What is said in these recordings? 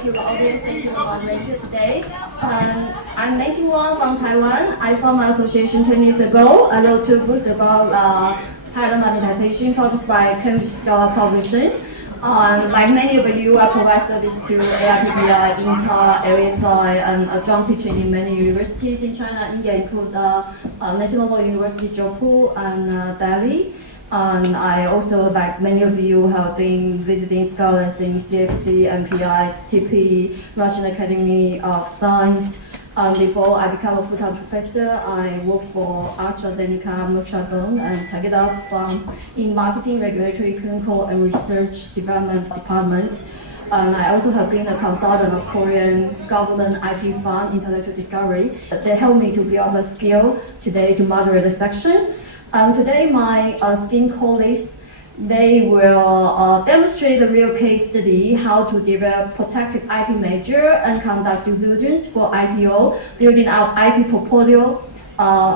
thank you for audience, thank you for moderator today. I'm Mei-Hsin from Taiwan. I formed my association 20 years ago. I wrote 2 books about pattern monetization published by Cambridge Scholar Publishing. Like many of you, I provide service to AIPBI, Intel, LSI, and adjunct teaching in many universities in China, India, include National Law University, Jaipur, and Delhi. And I also, like many of you, have been visiting scholars in CFC, MPI, TP, Russian Academy of Science. Before I became a full-time professor, I worked for AstraZeneca, Merck, and Takeda in marketing, regulatory, clinical, and research development department. And I also have been a consultant of Korean government IP fund intellectual discovery. They helped me to build a skill today to moderate the section. Today, my esteemed colleagues, they will demonstrate the real case study how to develop protected IP measure and conduct due diligence for IPO, building out IP portfolio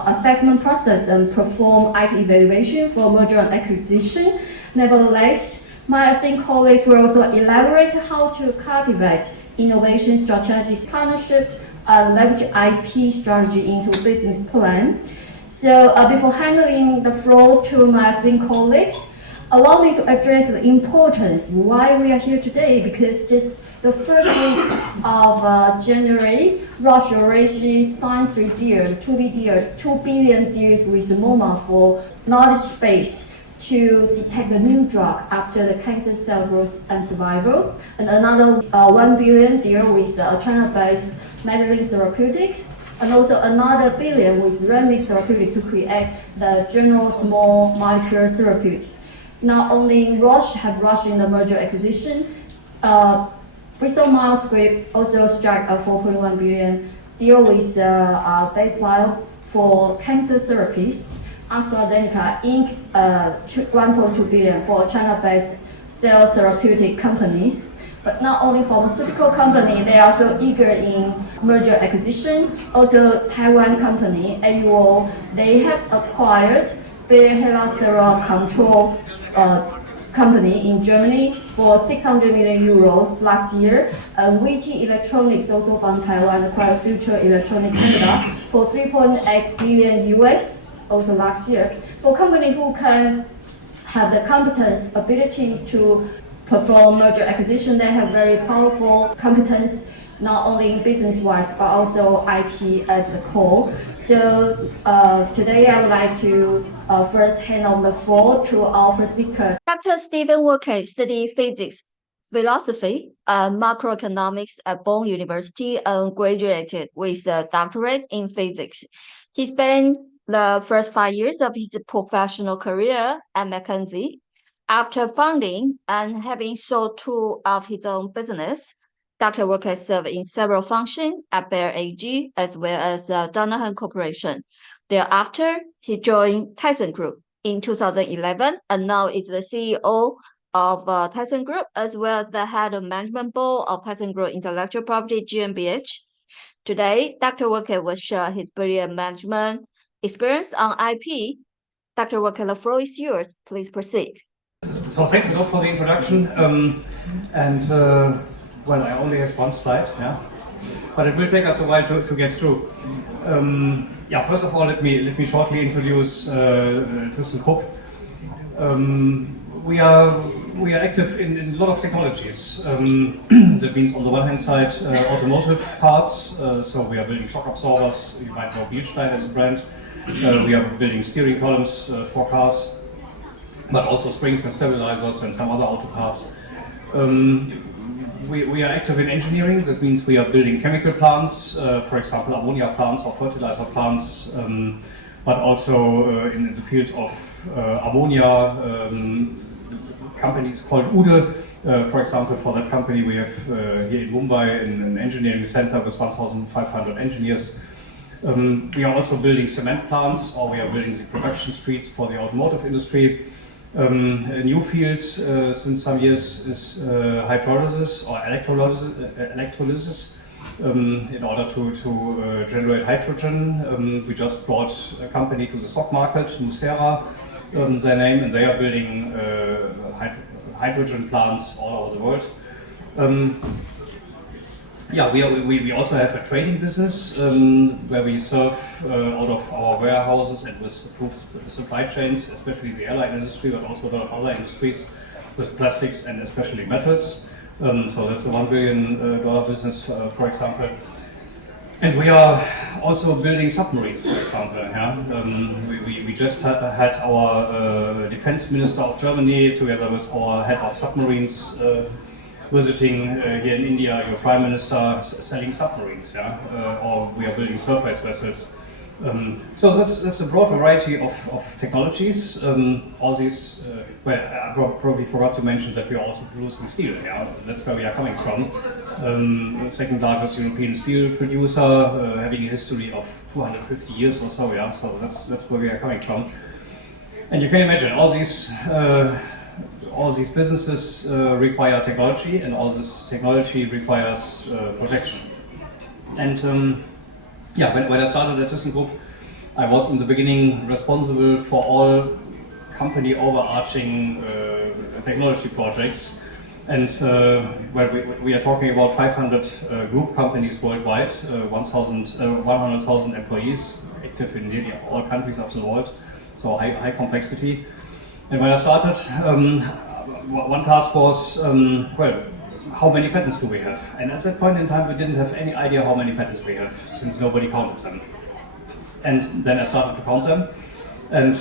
assessment process and perform IP evaluation for merger and acquisition. Nevertheless, my esteemed colleagues will also elaborate how to cultivate innovation strategic partnership and leverage IP strategy into business plan. So before handing the floor to my esteemed colleagues, allow me to address the importance why we are here today, because just the first week of January, Russia already signed 3 deals, 2B deals, 2 billion deals with MoMA for knowledge base to detect a new drug after the cancer cell growth and survival, and another 1 billion deal with China-based Medellin Therapeutics, and also another billion with Remix Therapeutics to create the general small molecular therapeutics. Not only Roche have rushed in the merger acquisition, Bristol Myers Squibb also struck a 4.1 billion deal with Base Bio for cancer therapies. AstraZeneca Inc. 1.2 billion for China-based cell therapeutic companies. But not only pharmaceutical company, they are also eager in merger acquisition. Also Taiwan company, AUO, they have acquired Bayer Helacera Control company in Germany for 600 million euro last year. WT Electronics, also from Taiwan, acquired Future Electronic Canada for 3.8 billion US, also last year. For companies who can have the competence, ability to perform merger acquisition, they have very powerful competence, not only business-wise, but also IP as the core. So today I would like to first hand over the floor to our first speaker. Dr. Stephan Wolke studied physics, philosophy, and macroeconomics at Bonn University and graduated with a doctorate in physics. He spent the first 5 years of his professional career at McKinsey. After founding and having sold 2 of his own business, Dr. Wolke served in several functions at Bayer AG as well as Danaher Corporation. Thereafter, he joined Thyssenkrupp in 2011 and now is the CEO of Thyssenkrupp as well as the head of management board of Thyssenkrupp Intellectual Property GmbH. Today, Dr. Wolke will share his brilliant management experience on IP. Dr. Wolke, the floor is yours. Please proceed. So thanks a lot for the introduction. Well, I only have 1 slide, yeah, but it will take us a while to get through. First of all, let me shortly introduce Thyssenkrupp. We are active in a lot of technologies. That means on the one hand side, automotive parts. So we are building shock absorbers. You might know Bilstein as a brand. We are building steering columns for cars, but also springs and stabilizers and some other auto parts. We are active in engineering. That means we are building chemical plants, for example, ammonia plants or fertilizer plants, but also in the field of ammonia, companies called Ude. For example, for that company we have here in Mumbai an engineering center with 1,500 engineers. We are also building cement plants, or we are building the production streets for the automotive industry. A new field since some years is hydrolysis or electrolysis in order to generate hydrogen. We just brought a company to the stock market, Nucera, their name, and they are building hydrogen plants all over the world. yeah, we also have a trading business where we serve out of our warehouses and with approved supply chains, especially the airline industry, but also a lot of other industries with plastics and especially metals. So that's a $1 billion business, for example. And we are also building submarines, for example. Yeah? We just had our defense minister of Germany together with our head of submarines visiting here in India, your prime minister selling submarines, yeah? Or we are building surface vessels. So that's a broad variety of technologies. All these, well, I probably forgot to mention that we are also producing steel. Yeah, that's where we are coming from. Second largest European steel producer, having a history of 250 years or so. Yeah, so that's where we are coming from. And you can imagine all these businesses require technology, and all this technology requires protection. And yeah, when I started at Thyssenkrupp, I was in the beginning responsible for all company overarching technology projects. And well, we are talking about 500 group companies worldwide, 100,000 employees active in nearly all countries of the world, so high complexity. And when I started, one task was, well, how many patents do we have? And at that point in time, we didn't have any idea how many patents we have, since nobody counted them. And then I started to count them, and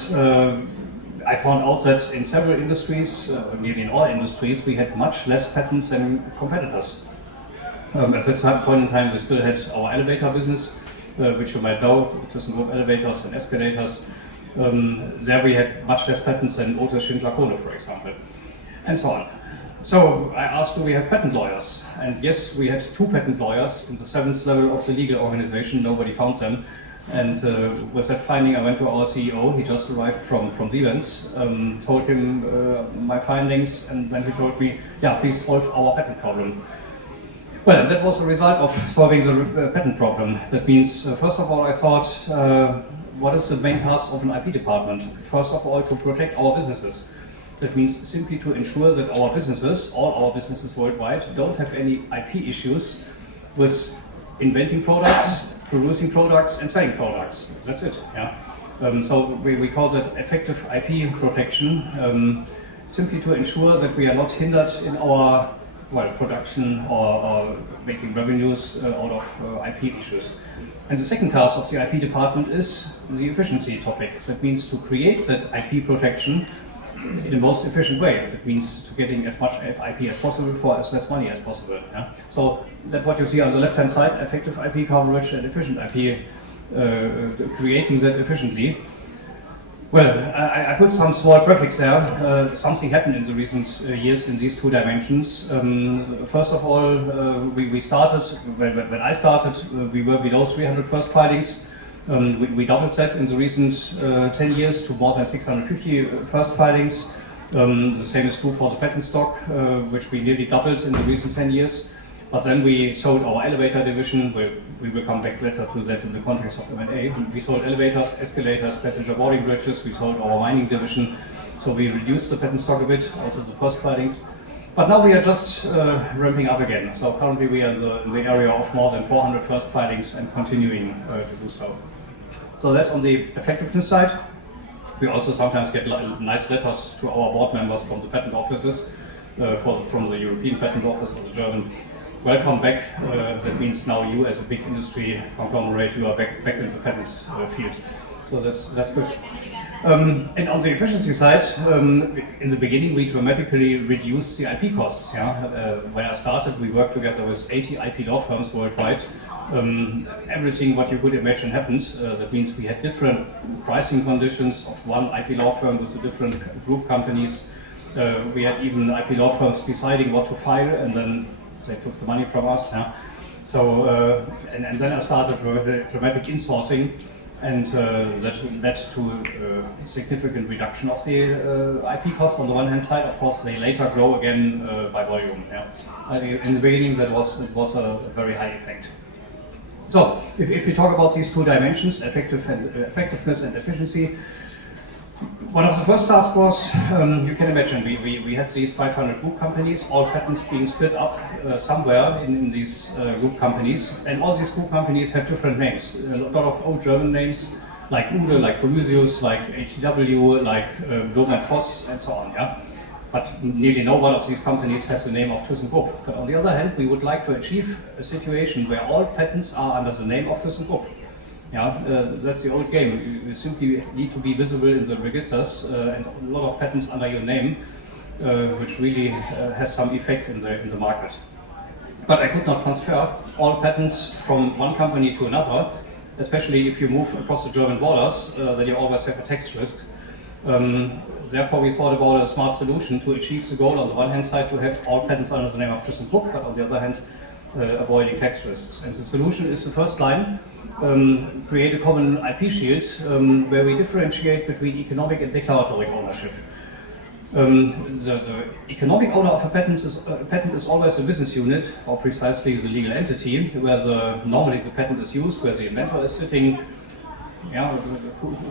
I found out that in several industries, nearly in all industries, we had much less patents than competitors. At that point in time, we still had our elevator business, which you might know, Thyssenkrupp elevators and escalators. There we had much less patents than Otis, Schindler, Kohle, for example, and so on. So I asked, do we have patent lawyers? And yes, we had 2 patent lawyers in the 7th level of the legal organization. Nobody found them. And with that finding, I went to our CEO. He just arrived from Siemens, told him my findings, and then he told me, yeah, please solve our patent problem. Well, and that was the result of solving the patent problem. That means, first of all, I thought, what is the main task of an IP department? First of all, to protect our businesses. That means simply to ensure that our businesses, all our businesses worldwide, don't have any IP issues with inventing products, producing products, and selling products. That's it. Yeah. So we call that effective IP protection, simply to ensure that we are not hindered in our production or making revenues out of IP issues. And the second task of the IP department is the efficiency topic. That means to create that IP protection in the most efficient way. That means to getting as much IP as possible for as less money as possible. Yeah? So that's what you see on the left-hand side, effective IP coverage and efficient IP, creating that efficiently. Well, I put some small graphics there. Something happened in the recent years in these 2 dimensions. First of all, we started, when I started, we were below 300 first filings. We doubled that in the recent 10 years to more than 650 first filings. The same is true for the patent stock, which we nearly doubled in the recent 10 years. But then we sold our elevator division. We will come back later to that in the context of M&A. We sold elevators, escalators, passenger boarding bridges. We sold our mining division. So we reduced the patent stock a bit, also the first filings. But now we are just ramping up again. So currently we are in the area of more than 400 first filings and continuing to do so. So that's on the effectiveness side. We also sometimes get nice letters to our board members from the patent offices, from the European Patent Office or the German. Welcome back. That means now you, as a big industry conglomerate, you are back in the patent field. So that's good. And on the efficiency side, in the beginning we dramatically reduced the IP costs. Yeah? When I started, we worked together with 80 IP law firms worldwide. Everything what you could imagine happened. That means we had different pricing conditions of one IP law firm with the different group companies. We had even IP law firms deciding what to file, and then they took the money from us. Yeah? So, and then I started dramatic insourcing, and that led to significant reduction of the IP costs on the one hand side. Of course, they later grow again by volume. Yeah? In the beginning, it was a very high effect. So, if we talk about these 2 dimensions, effectiveness and efficiency, One of the first tasks was, you can imagine, we had these 500 group companies, all patents being split up somewhere in these group companies, and all these group companies have different names. A lot of old German names, like Ude, like Polysius, like HEW, like Doman Voss, and so on. Yeah? But nearly no one of these companies has the name of Thyssenkrupp. But on the other hand, we would like to achieve a situation where all patents are under the name of Thyssenkrupp. Yeah, that's the old game. You simply need to be visible in the registers and a lot of patents under your name, which really has some effect in the market. But I could not transfer all patents from one company to another, especially if you move across the German borders, then you always have a tax risk. Therefore, we thought about a smart solution to achieve the goal on the one hand side to have all patents under the name of Thyssenkrupp, but on the other hand, avoiding tax risks. And the solution is the first line. Create a common IP shield where we differentiate between economic and declaratory ownership. The economic owner of a patent is always a business unit, or precisely the legal entity, where normally the patent is used, where the inventor is sitting, yeah,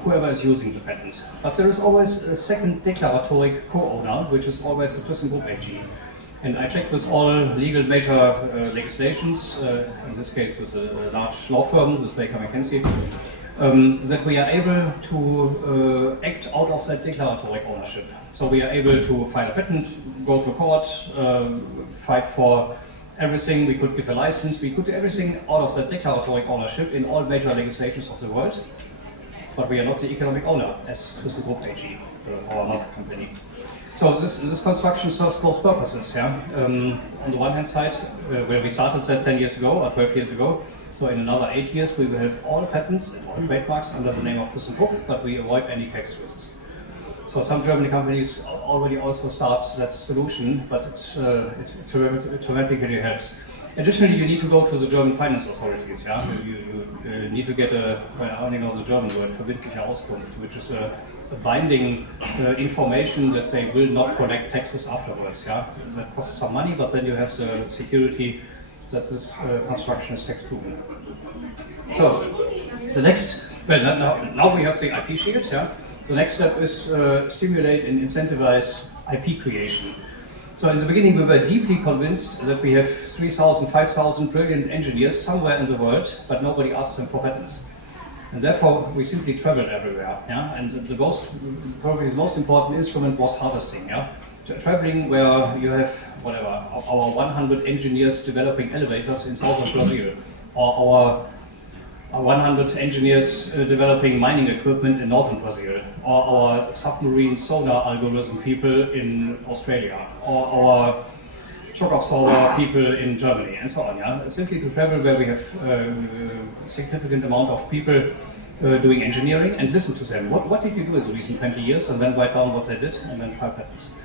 whoever is using the patent. But there is always a second declaratory co-owner, which is always the Thyssenkrupp AG. And I checked with all legal major legislations, in this case with a large law firm, with Baker McKenzie, that we are able to act out of that declaratory ownership. So we are able to file a patent, go to court, fight for everything. We could give a license. We could do everything out of that declaratory ownership in all major legislations of the world. But we are not the economic owner as Thyssenkrupp AG, our mother company. So this construction serves both purposes. Yeah? On the one hand side, where we started that 10 years ago or 12 years ago, so in another 8 years we will have all patents and all trademarks under the name of Thyssenkrupp, but we avoid any tax risks. So some German companies already also start that solution, but it dramatically helps. Additionally, you need to go to the German finance authorities. Yeah? You need to get I only know the German word, verbindliche Auskunft, which is a binding information that they will not collect taxes afterwards. Yeah? That costs some money, but then you have the security that this construction is tax proven. So the next, well, now we have the IP shield. Yeah? The next step is stimulate and incentivize IP creation. So in the beginning we were deeply convinced that we have 3,000, 5,000 brilliant engineers somewhere in the world, but nobody asked them for patents. And therefore we simply traveled everywhere. Yeah? And probably the most important instrument was harvesting. Yeah? Traveling where you have, whatever, our 100 engineers developing elevators in southern Brazil, or our 100 engineers developing mining equipment in northern Brazil, or our submarine sonar algorithm people in Australia, or our shock absorber people in Germany, and so on. Yeah? Simply to travel where we have a significant amount of people doing engineering and listen to them. What did you do in the recent 20 years? And then write down what they did and then file patents.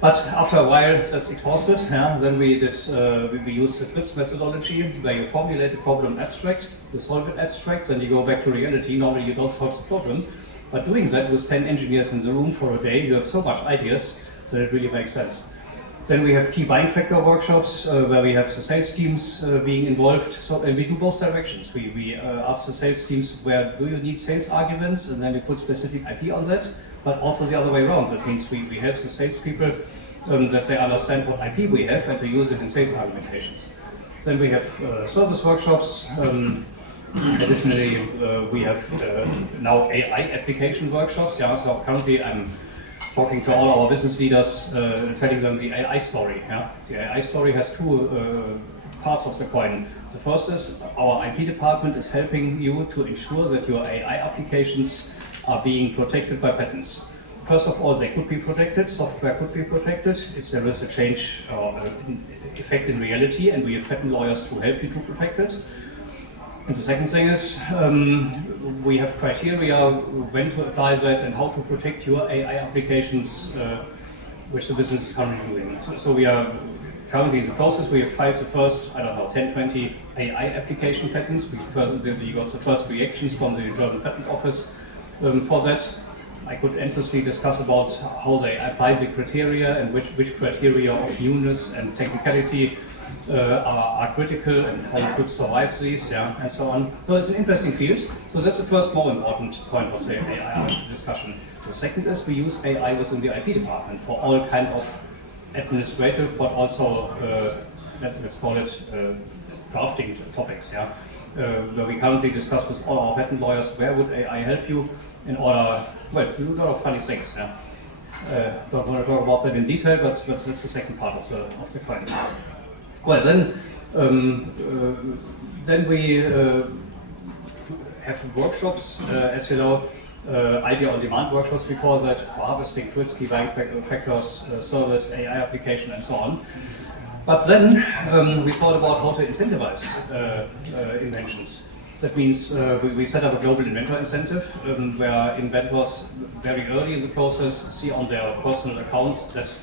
But after a while, that's exhausted. Yeah? Then we used the TRIPS methodology, where you formulate a problem abstract, you solve it abstract, then you go back to reality. Normally you don't solve the problem. But doing that with 10 engineers in the room for a day, you have so much ideas that it really makes sense. Then we have key buying factor workshops, where we have the sales teams being involved. So we do both directions. We ask the sales teams, where do you need sales arguments, and then we put specific IP on that. But also the other way around. That means we help the salespeople that they understand what IP we have and to use it in sales argumentations. Then we have service workshops. Additionally, we have now AI application workshops. Yeah? So currently I'm talking to all our business leaders, telling them the AI story. Yeah? The AI story has two parts of the coin. The first is our IP department is helping you to ensure that your AI applications are being protected by patents. First of all, they could be protected, software could be protected if there is a change or effect in reality, and we have patent lawyers who help you to protect it. And the second thing is we have criteria when to apply that and how to protect your AI applications, which the business is currently doing. So we are currently in the process. We have filed the first, 10, 20 AI application patents. We got the first reactions from the German Patent Office for that. I could endlessly discuss about how they apply the criteria and which criteria of newness and technicality are critical and how you could survive these, and so on. So it's an interesting field. So that's the first more important point of the AI discussion. The second is we use AI within the IP department for all kind of administrative, but also let's call it drafting topics, where we currently discuss with all our patent lawyers where would AI help you in order, well, to do a lot of funny things. Don't want to talk about that in detail, but that's the second part of the coin. Well, then we have workshops, as you know, idea on demand workshops, we call that, for harvesting tools, key value factors, service, AI application, and so on. But then we thought about how to incentivize inventions. That means we set up a global inventor incentive where inventors very early in the process see on their personal accounts that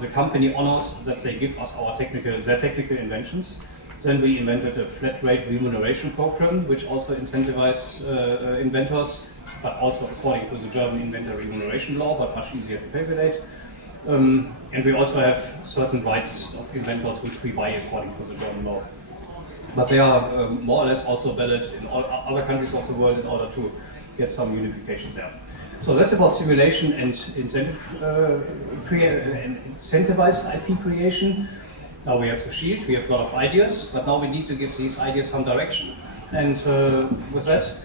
the company honors that they give us their technical inventions. Then we invented a flat rate remuneration program, which also incentivizes inventors, but also according to the German inventor remuneration law, but much easier to calculate. And we also have certain rights of inventors which we buy according to the German law. But they are more or less also valid in all other countries of the world in order to get some unification there. So that's about simulation and incentivized IP creation. Now we have the shield, we have a lot of ideas, but now we need to give these ideas some direction. And with that,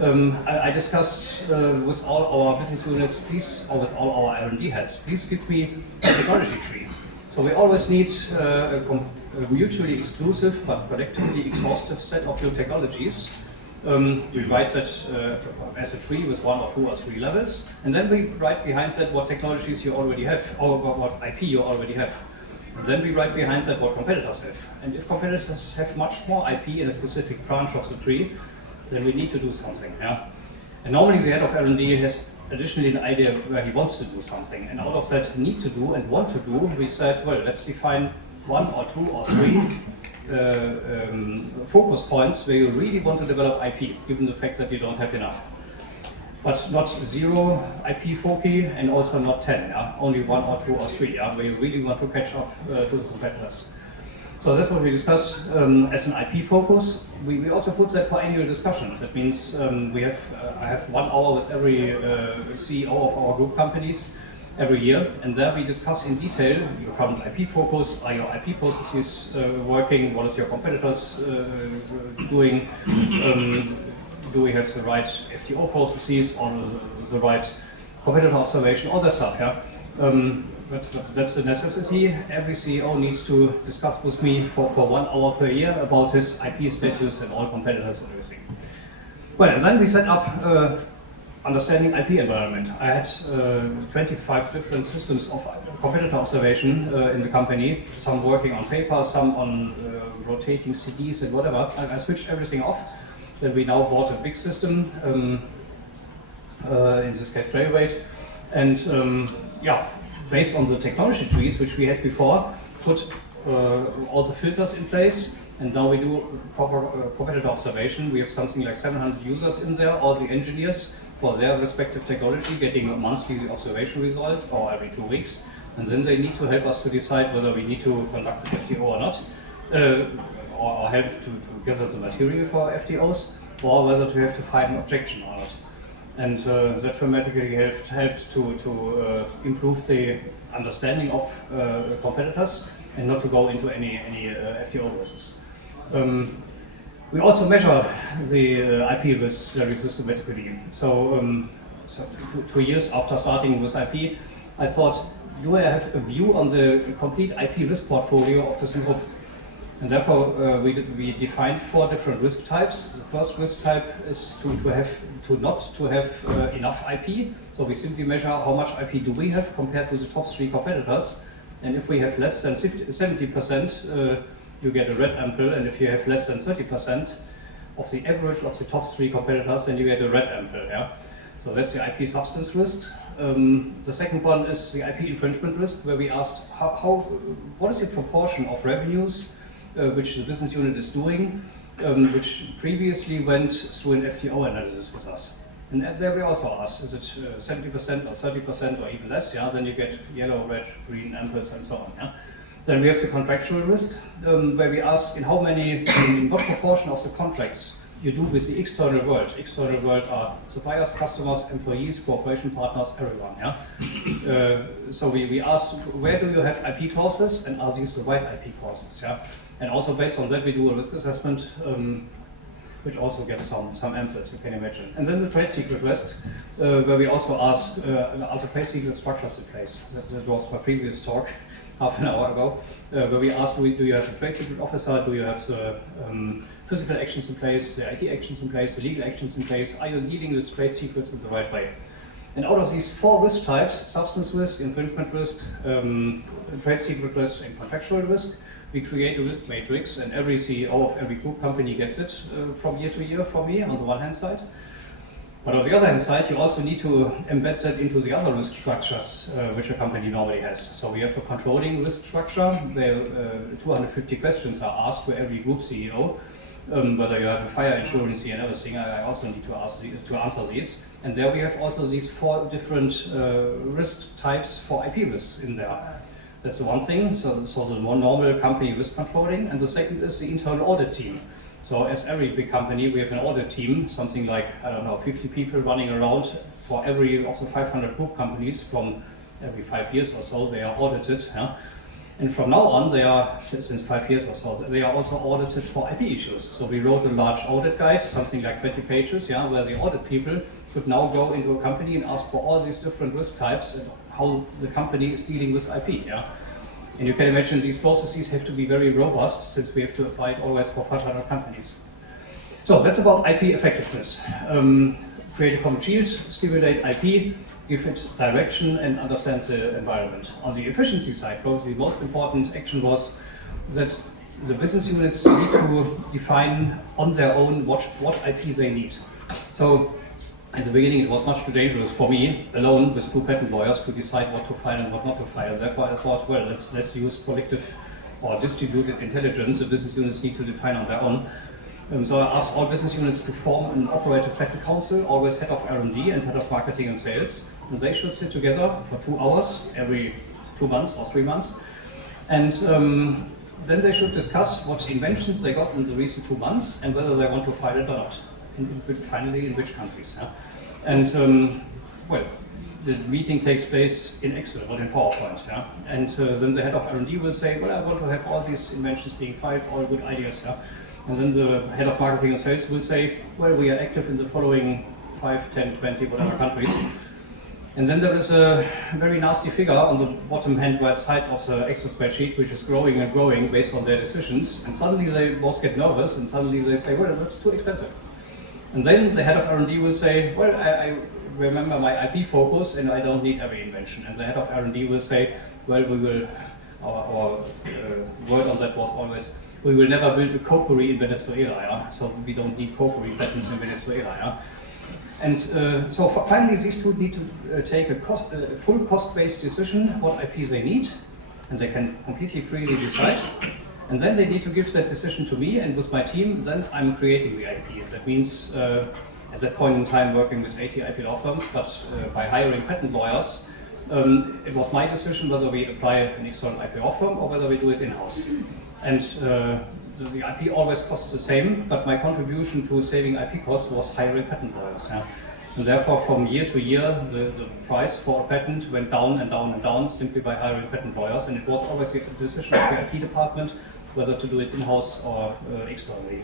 I discussed with all our business units, please, or with all our R&D heads, please give me a technology tree. So we always need a mutually exclusive but collectively exhaustive set of new technologies. We write that as a tree with 1 or 2 or 3 levels, and then we write behind that what technologies you already have, or what IP you already have. And then we write behind that what competitors have. And if competitors have much more IP in a specific branch of the tree, then we need to do something. And normally the head of R&D has additionally an idea where he wants to do something. And out of that need to do and want to do, we said, well, let's define 1 or 2 or 3 focus points where you really want to develop IP, given the fact that you don't have enough. But not 0 IP foci and also not 10, only 1 or 2 or 3, where you really want to catch up to the competitors. So that's what we discuss as an IP focus. We also put that for annual discussions. That means I have 1 hour with every CEO of our group companies every year, and there we discuss in detail your current IP focus, are your IP processes working, what is your competitors doing, do we have the right FTO processes or the right competitor observation, all that stuff, But that's a necessity. Every CEO needs to discuss with me for 1 hour per year about his IP status and all competitors and everything. Well, and then we set up understanding IP environment. I had 25 different systems of competitor observation in the company, some working on paper, some on rotating CDs and whatever. I switched everything off. Then we now bought a big system, in this case Trailweight, and based on the technology trees which we had before, put all the filters in place, and now we do proper competitor observation. We have something like 700 users in there, all the engineers for their respective technology getting monthly the observation results, or every 2 weeks, and then they need to help us to decide whether we need to conduct an FTO or not, or help to gather the material for FTOs, or whether to have to file an objection or not. And that dramatically helped to improve the understanding of competitors and not to go into any FTO risks. We also measure the IP risks very systematically. So, 2 years after starting with IP, I thought, do I have a view on the complete IP risk portfolio of Thyssenkrupp? And therefore, we defined 4 different risk types. The first risk type is not to have enough IP. So we simply measure how much IP do we have compared to the top 3 competitors. And if we have less than 70%, you get a red ample. And if you have less than 30% of the average of the top 3 competitors, then you get a red ample. So that's the IP substance risk. The second one is the IP infringement risk, where we asked what is the proportion of revenues which the business unit is doing, which previously went through an FTO analysis with us. And there we also asked, is it 70% or 30% or even less? Then you get yellow, red, green amples and so on. Then we have the contractual risk, where we ask in what proportion of the contracts you do with the external world. External world are suppliers, customers, employees, cooperation partners, everyone. Yeah? So we ask, where do you have IP clauses, and are these the right IP clauses? Yeah? And also based on that, we do a risk assessment, which also gets some inputs, you can imagine. And then the trade secret risk, where we also ask, are the trade secret structures in place? That was my previous talk, half an hour ago, where we ask, do you have a trade secret officer? Do you have the physical actions in place, the IT actions in place, the legal actions in place? Are you dealing with trade secrets in the right way? And out of these 4 risk types, substance risk, infringement risk, trade secret risk, and contractual risk, we create a risk matrix, and every CEO of every group company gets it from year to year for me, on the one hand side. But on the other hand side, you also need to embed that into the other risk structures which a company normally has. So we have a controlling risk structure where 250 questions are asked to every group CEO. Whether you have a fire insurance and everything, I also need to answer these. And there we have also these 4 different risk types for IP risks in there. That's the one thing, so the more normal company risk controlling, and the second is the internal audit team. So as every big company, we have an audit team, something like, I don't know, 50 people running around for every of the 500 group companies. From every 5 years or so, they are audited. Yeah? And from now on, they are, since 5 years or so, they are also audited for IP issues. So we wrote a large audit guide, something like 20 pages, yeah, where the audit people could now go into a company and ask for all these different risk types and how the company is dealing with IP. Yeah? And you can imagine these processes have to be very robust, since we have to apply it always for 500 companies. So that's about IP effectiveness. Create a common shield, stimulate IP, give it direction, and understand the environment. On the efficiency side, probably the most important action was that the business units need to define on their own what IP they need. So at the beginning, it was much too dangerous for me, alone with 2 patent lawyers, to decide what to file and what not to file. Therefore, I thought, well, let's use collective or distributed intelligence. The business units need to define on their own. So I asked all business units to form an operative patent council, always head of R&D and head of marketing and sales. And they should sit together for 2 hours every 2 months or 3 months. And then they should discuss what inventions they got in the recent 2 months and whether they want to file it or not. Finally, in which countries. Yeah? And well, the meeting takes place in Excel, not in PowerPoint. Yeah? And then the head of R&D will say, well, I want to have all these inventions being filed, all good ideas. Yeah? And then the head of marketing and sales will say, well, we are active in the following 5, 10, 20, whatever countries. And then there is a very nasty figure on the bottom hand right side of the Excel spreadsheet, which is growing and growing based on their decisions. And suddenly they both get nervous, and suddenly they say, well, that's too expensive. And then the head of R&D will say, well, I remember my IP focus and I don't need every invention. And the head of R&D will say, well, we will, our word on that was always, we will never build a cokery in Venezuela, yeah? So we don't need cokery patents in Venezuela. Yeah? And so finally, these 2 need to take a full cost-based decision what IP they need, and they can completely freely decide. And then they need to give that decision to me, and with my team, then I'm creating the IP. That means, at that point in time, working with 80 IP law firms, but by hiring patent lawyers, it was my decision whether we apply an external IP law firm or whether we do it in-house. And the IP always costs the same, but my contribution to saving IP costs was hiring patent lawyers. Yeah? And therefore, from year to year, the price for a patent went down and down and down simply by hiring patent lawyers, and it was always the decision of the IP department whether to do it in-house or externally.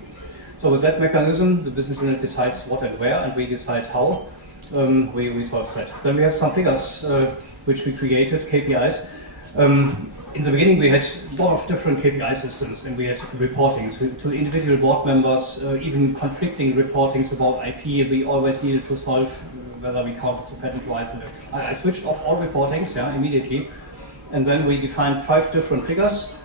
So with that mechanism, the business unit decides what and where, and we decide how we solve that. Then we have some figures which we created, KPIs. In the beginning, we had a lot of different KPI systems, and we had reportings to individual board members, even conflicting reportings about IP. We always needed to solve whether we counted the patent rights. I switched off all reportings, yeah, immediately, and then we defined 5 different figures.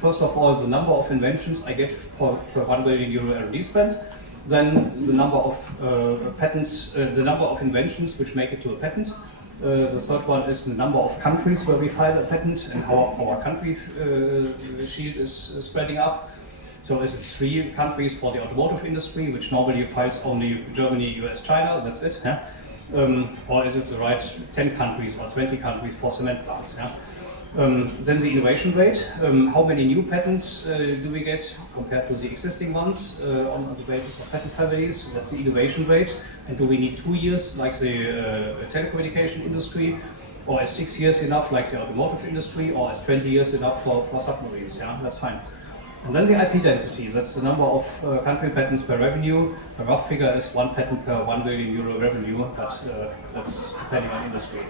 First of all, the number of inventions I get per 1 billion euro R&D spend. Then the number of patents, the number of inventions which make it to a patent. The third one is the number of countries where we file a patent and how our country shield is spreading up. So is it 3 countries for the automotive industry, which normally files only Germany, US, China, that's it. Yeah? Or is it the right 10 countries or 20 countries for cement plants? Yeah? Then the innovation rate, how many new patents do we get compared to the existing ones on the basis of patent families? That's the innovation rate. And do we need 2 years like the telecommunication industry? Or is 6 years enough like the automotive industry? Or is 20 years enough for submarines? Yeah, that's fine. And then the IP density, that's the number of country patents per revenue. The rough figure is 1 patent per 1 billion euro revenue, but that's depending on industry.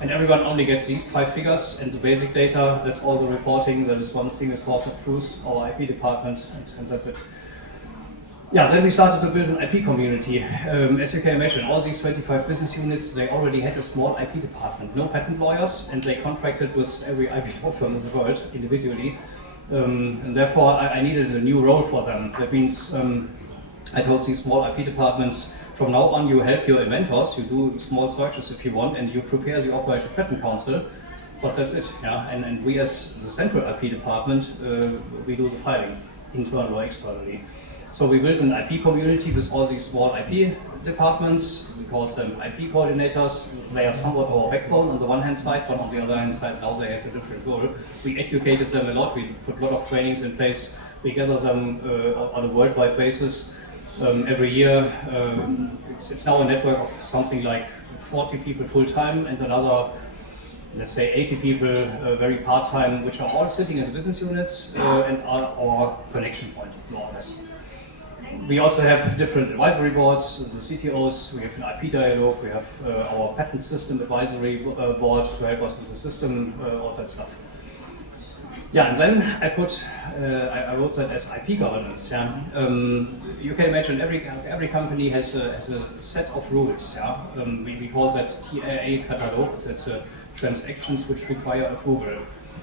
And everyone only gets these 5 figures, and the basic data, that's all the reporting, that is one single source of truth, our IP department, and that's it. Yeah, then we started to build an IP community. As you can imagine, all these 25 business units, they already had a small IP department, no patent lawyers, and they contracted with every IP law firm in the world individually. And therefore, I needed a new role for them. That means I told these small IP departments, from now on you help your inventors, you do small searches if you want, and you prepare the operative patent council, but that's it. Yeah? And we as the central IP department, we do the filing, internal or externally. So we built an IP community with all these small IP departments. We call them IP coordinators. They are somewhat our backbone on the one hand side, but on the other hand side now they have a different role. We educated them a lot, we put a lot of trainings in place, we gather them on a worldwide basis. Every year, it's now a network of something like 40 people full-time and another, let's say 80 people very part-time, which are all sitting as business units and are our connection point, more or less. We also have different advisory boards, the CTOs, we have an IP dialogue, we have our patent system advisory board to help us with the system, all that stuff. Yeah, and then I wrote that as IP governance. Yeah, you can imagine every company has a set of rules. Yeah, we call that TAA catalog. That's transactions which require approval.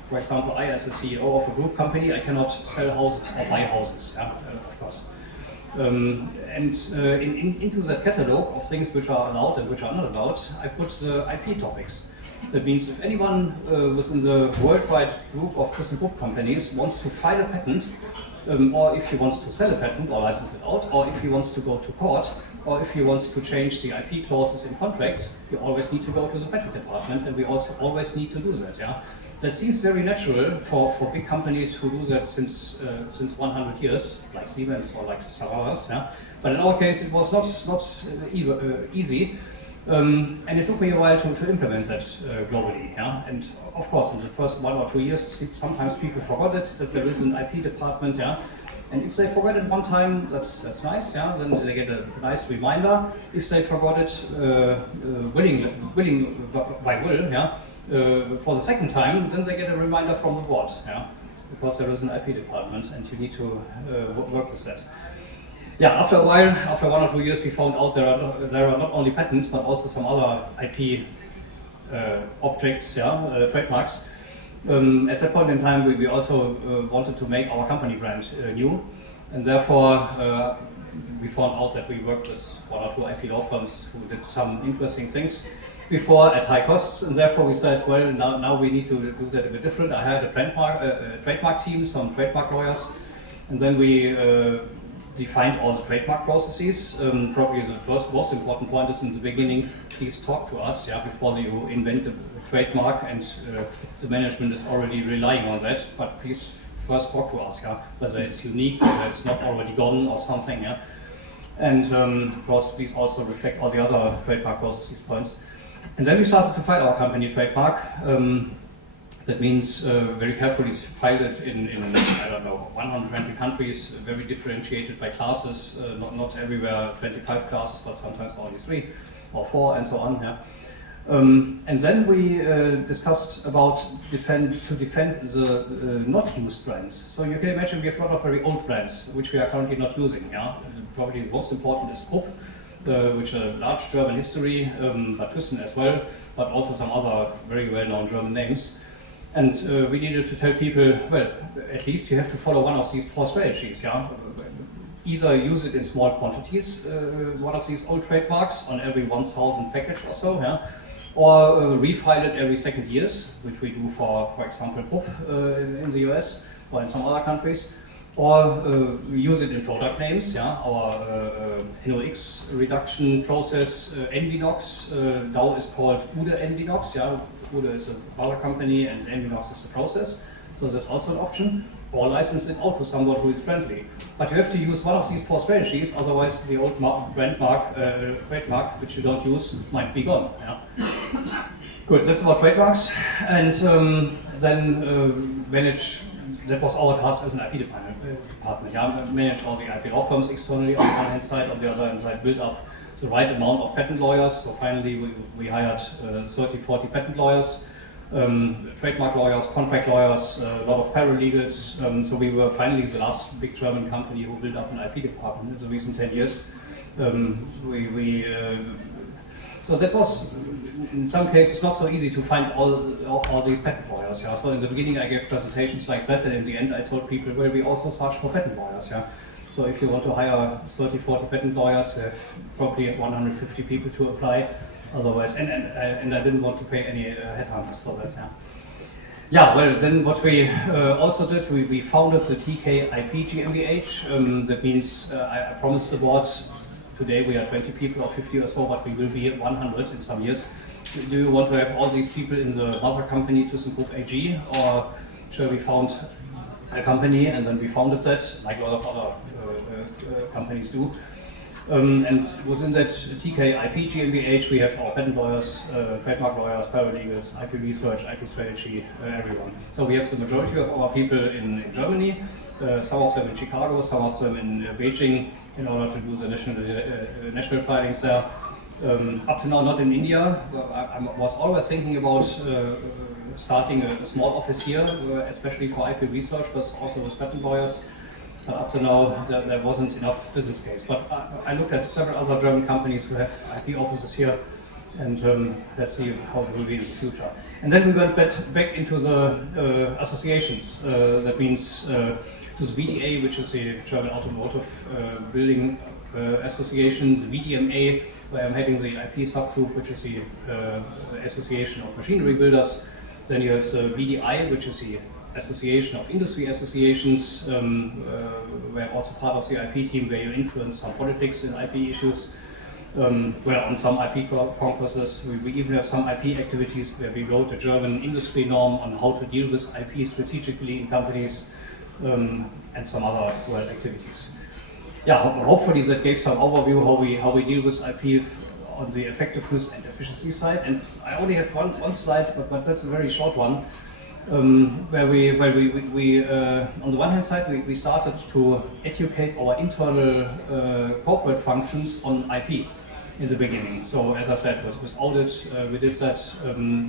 For example, I as a CEO of a group company, I cannot sell houses or buy houses. Yeah, of course. Into that catalog of things which are allowed and which are not allowed, I put the IP topics. That means if anyone within the worldwide group of Thyssenkrupp companies wants to file a patent, or if he wants to sell a patent or license it out, or if he wants to go to court, or if he wants to change the IP clauses in contracts, you always need to go to the patent department, and we also always need to do that. Yeah, that seems very natural for big companies who do that since 100 years, like Siemens or like Savaras. Yeah, but in our case, it was not easy. And it took me a while to implement that globally. Yeah? And of course, in the first 1 or 2 years, sometimes people forgot it, that there is an IP department. Yeah? And if they forgot it one time, that's nice. Yeah? Then they get a nice reminder. If they forgot it willing by will, yeah? For the second time, then they get a reminder from the board. Yeah? Because there is an IP department and you need to work with that. Yeah, after a while, after 1 or 2 years, we found out there are not only patents, but also some other IP objects, yeah, trademarks. At that point in time, we also wanted to make our company brand new, and therefore we found out that we worked with 1 or 2 IP law firms who did some interesting things before at high costs, and therefore we said, well, now we need to do that a bit different. I had a trademark team, some trademark lawyers, and then we defined all the trademark processes. Probably the most important point is in the beginning, please talk to us, yeah, before you invent a trademark, and the management is already relying on that, but please first talk to us, yeah, whether it's unique, whether it's not already gone or something. Yeah. And of course, these also reflect all the other trademark processes points. And then we started to file our company trademark. That means very carefully filed it in I don't know, 120 countries, very differentiated by classes, not everywhere 25 classes, but sometimes only 3 or 4 and so on. Yeah. And then we discussed about to defend the not used brands. So you can imagine we have a lot of very old brands, which we are currently not using. Yeah? Probably the most important is Krupp, which is a large German history, but Thyssen as well, but also some other very well-known German names. And we needed to tell people, well, at least you have to follow one of these 4 strategies. Yeah? Either use it in small quantities, one of these old trademarks, on every 1,000 package or so, yeah? Or refile it every 2 years, which we do for example, Krupp in the US or in some other countries. Or use it in product names, yeah? Our NOx reduction process, NVNOx, now is called Ude NVNOx, yeah? Bude is a mother company and Aminox is the process, so that's also an option. Or license it out to someone who is friendly. But you have to use one of these 4 strategies, otherwise the old brand mark, trademark, which you don't use, might be gone. Yeah? Good, that's about trademarks. And then manage, that was our task as an IP department. Yeah? Manage all the IP law firms externally on the one hand side, on the other hand side build up the right amount of patent lawyers. So finally we hired 30-40 patent lawyers. Trademark lawyers, contract lawyers, a lot of paralegals. So we were finally the last big German company who built up an IP department in the recent 10 years. So that was, in some cases, not so easy to find all these patent lawyers. Yeah? So in the beginning I gave presentations like that, and in the end I told people, well, we also search for patent lawyers. Yeah? So if you want to hire 30-40 patent lawyers, you have probably 150 people to apply. Otherwise, and I didn't want to pay any headhunters for that. Yeah. Yeah. Well, then what we also did, we founded the TK IP GmbH. That means I promised the board. Today we are 20 people or 50 or so, but we will be at 100 in some years. Do you want to have all these people in the mother company, Thyssenkrupp AG, or shall we found a company and then we founded that, like a lot of other companies do? And within that TK IP GmbH, we have our patent lawyers, trademark lawyers, paralegals, IP research, IP strategy, everyone. So we have the majority of our people in Germany, some of them in Chicago, some of them in Beijing, in order to do the national filings there. Up to now, not in India. I was always thinking about starting a small office here, especially for IP research, but also with patent lawyers. Up to now, there wasn't enough business case. But I looked at several other German companies who have IP offices here, and let's see how it will be in the future. And then we went back into the associations. That means to the VDA, which is the German Automotive Building Association, the VDMA, where I'm heading the IP subgroup, which is the Association of Machinery Builders. Then you have the VDI, which is the Association of Industry Associations, where I'm also part of the IP team, where you influence some politics in IP issues. Where on some IP congresses, we even have some IP activities where we wrote a German industry norm on how to deal with IP strategically in companies, and some other activities. Yeah, hopefully that gave some overview how we deal with IP on the effectiveness and efficiency side. And I only have one slide, but that's a very short one. Where we on the one hand side, we started to educate our internal corporate functions on IP in the beginning. So as I said, with audit, we did that,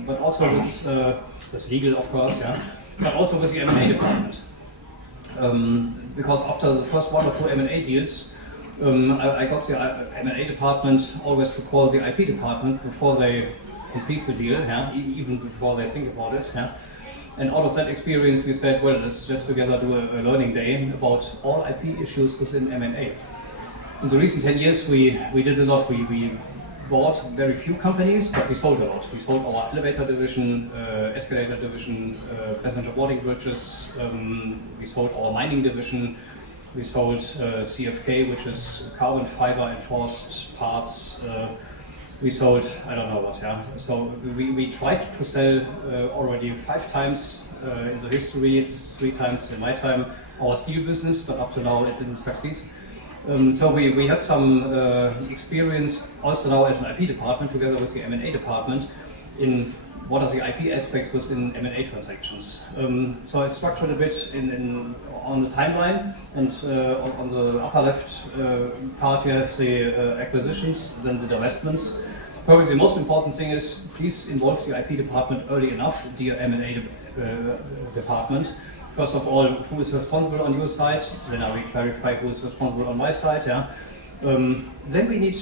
but also with this legal, of course, yeah, but also with the M&A department. Because after the first 1 or 2 M&A deals, I got the M&A department always to call the IP department before they complete the deal, yeah, even before they think about it. Yeah. And out of that experience, we said, well, let's just together do a learning day about all IP issues within M&A. In the recent 10 years, we did a lot. We bought very few companies, but we sold a lot. We sold our elevator division, escalator division, passenger boarding bridges. We sold our mining division. We sold CFK, which is carbon fiber enforced parts. We sold, I don't know what, yeah. So we tried to sell already 5 times in the history, 3 times in my time, our steel business, but up to now it didn't succeed. So we have some experience also now as an IP department together with the M&A department in what are the IP aspects within M&A transactions. So it's structured a bit on the timeline, and on the upper left part you have the acquisitions, then the divestments. Probably the most important thing is please involve the IP department early enough, dear M&A department. First of all, who is responsible on your side? Then I will clarify who is responsible on my side. Yeah. Then we need.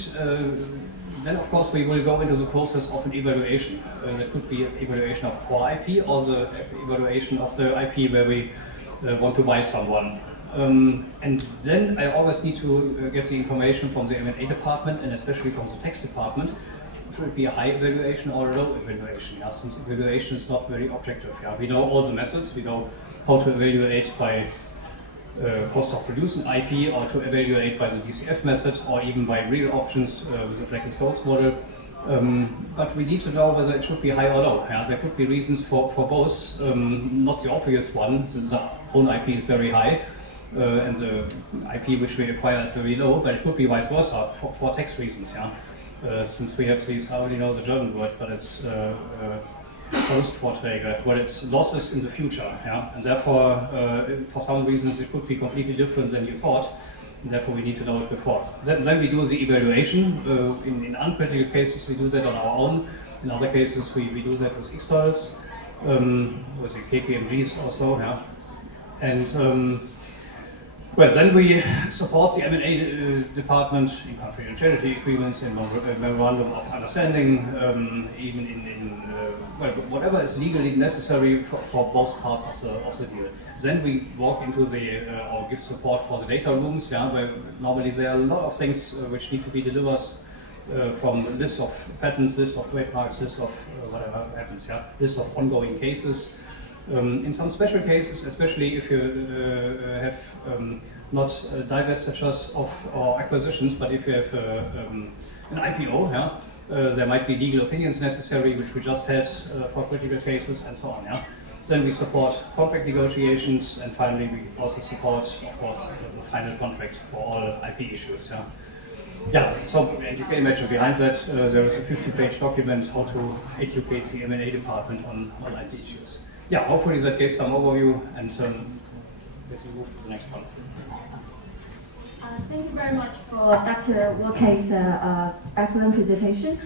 Then of course we will go into the process of an evaluation. There could be an evaluation of core IP or the evaluation of the IP where we want to buy someone. And then I always need to get the information from the M&A department and especially from the tax department. Should it be a high evaluation or a low evaluation? Yeah, since evaluation is not very objective. Yeah, we know all the methods. We know how to evaluate by cost of producing IP, or to evaluate by the DCF method, or even by real options with the Black and Scholes model. But we need to know whether it should be high or low. Yeah? There could be reasons for both, not the obvious one, the own IP is very high, and the IP which we acquire is very low, but it could be vice versa for tax reasons. Yeah? Since we have these, I only know the German word, but it's Postvorträge, where it's losses in the future. Yeah? And therefore, for some reasons, it could be completely different than you thought. And therefore, we need to know it before. Then we do the evaluation. In uncritical cases, we do that on our own. In other cases, we do that with externals, with the KPMGs also. Yeah? And well, then we support the M&A department in confidentiality agreements, in memorandum of understanding, even in well, whatever is legally necessary for both parts of the deal. Then we walk into the or give support for the data rooms. Yeah, where normally there are a lot of things which need to be delivered from list of patents, list of trademarks, list of whatever happens. Yeah, list of ongoing cases. In some special cases, especially if you have not divestitures or acquisitions, but if you have an IPO, yeah, there might be legal opinions necessary, which we just had for critical cases and so on. Yeah. Then we support contract negotiations, and finally we also support, of course, the final contract for all IP issues. Yeah. Yeah, so and you can imagine behind that there is a 50-page document how to educate the M&A department on IP issues. Yeah, hopefully that gave some overview, and let's move to the next one. Thank you very much for Dr. Wolke's excellent presentation.